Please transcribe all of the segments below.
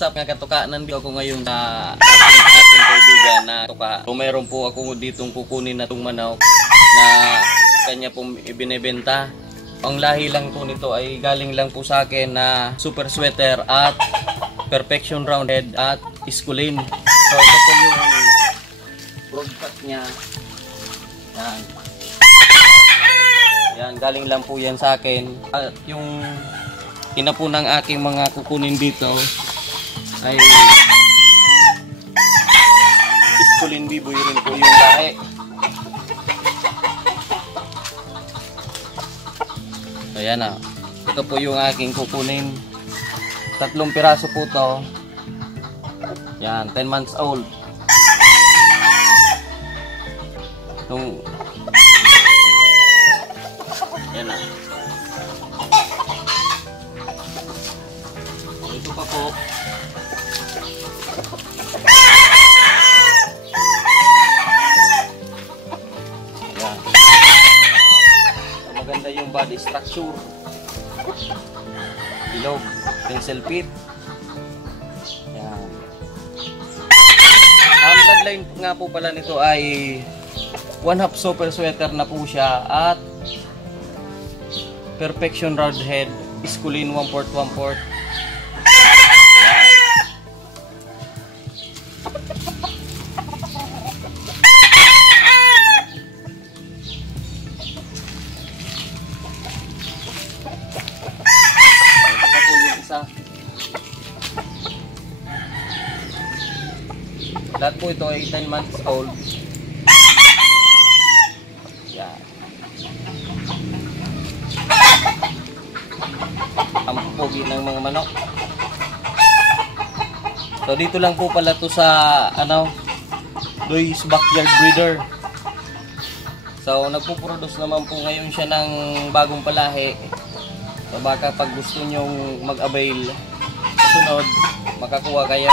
Sa mga katuka, nandito ako ngayon sa ating kaibigan na tuka. So, mayroon po ako ditong kukunin na itong manok na kanya pong ibinebenta. Ang lahi lang po nito ay galing lang po sa akin na Super Sweater at Perfection Roundhead at Iskulin. So ito po yung broadcut niya. Yan. Yan, galing lang po yan sa akin. At yung ina po ng aking mga kukunin dito ay Iskulin Biboy rin po yung lahi. Ayan na. Ito po yung aking kukunin. 3 piraso po to. Yan, 10 months old. Yan na. Ito pa po. Yan. Maganda yung body structure. Bilog, pencil pit. Yan. Ang bloodline nga po pala nito ay 1/2 Super Sweater na po siya at Perfection Roundhead Iskulin 1/4 1/4. Lahat po ito ay 10 months old. Yan. Ang pogi ng mga manok. So dito lang po pala to sa Loy's Backyard Breeder. So nagpo-produce naman po ngayon siya ng bagong palahi. So baka pag gusto nyong mag-avail sa sunod, makakuha kayo.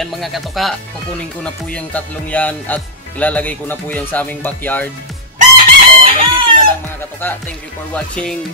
Ayan mga katuka, kukunin ko na po yung 3 yan at ilalagay ko na po yan sa aming backyard. So hanggang dito na lang mga katuka. Thank you for watching.